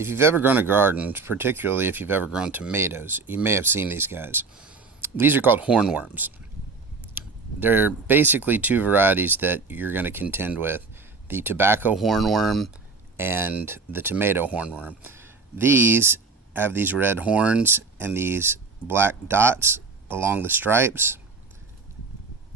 If you've ever grown a garden, particularly if you've ever grown tomatoes, you may have seen these guys. These are called hornworms. They're basically two varieties that you're going to contend with: the tobacco hornworm and the tomato hornworm. These have these red horns and these black dots along the stripes,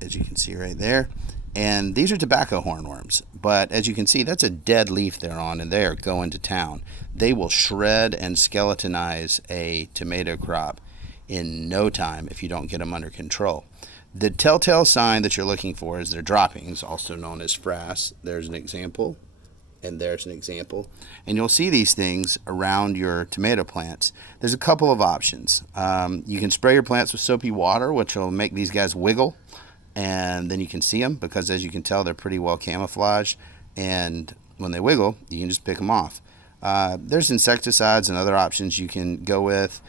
as you can see right there. And these are tobacco hornworms, but as you can see, that's a dead leaf they're on, and they are going to town. They will shred and skeletonize a tomato crop in no time if you don't get them under control. The telltale sign that you're looking for is their droppings, also known as frass. There's an example, and there's an example. And you'll see these things around your tomato plants. There's a couple of options. You can spray your plants with soapy water, which will make these guys wiggle, and then you can see them because, as you can tell, they're pretty well camouflaged, and when they wiggle, you can just pick them off. There's insecticides and other options you can go with.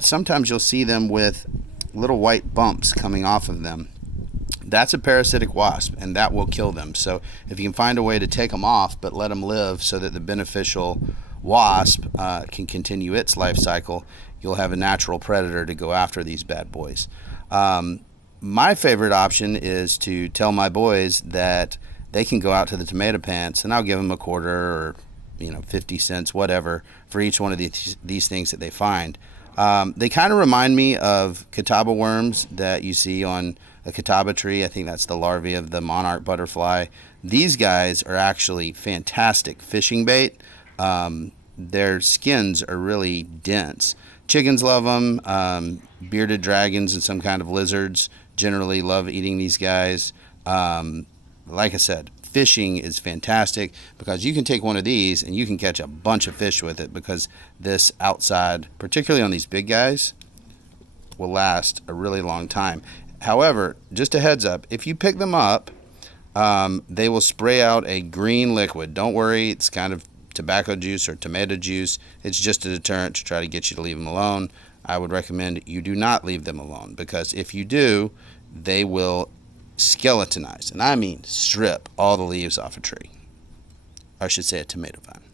Sometimes you'll see them with little white bumps coming off of them. That's a parasitic wasp, and that will kill them. So if you can find a way to take them off but let them live so that the beneficial wasp can continue its life cycle, you'll have a natural predator to go after these bad boys. My favorite option is to tell my boys that they can go out to the tomato plants, and I'll give them a quarter or 50 cents, whatever, for each one of these things that they find. They kind of remind me of catawba worms that you see on a catawba tree. I think that's the larvae of the monarch butterfly. These guys are actually fantastic fishing bait. Their skins are really dense. Chickens love them. Bearded dragons and some kind of lizards generally love eating these guys. Like I said, fishing is fantastic because you can take one of these and you can catch a bunch of fish with it, because this outside, particularly on these big guys, will last a really long time. However, just a heads up, if you pick them up, they will spray out a green liquid. Don't worry, it's kind of tobacco juice or tomato juice. It's just a deterrent to try to get you to leave them alone. I would recommend you do not leave them alone, because if you do, they will skeletonize, and I mean strip all the leaves off a tree. Or I should say a tomato vine.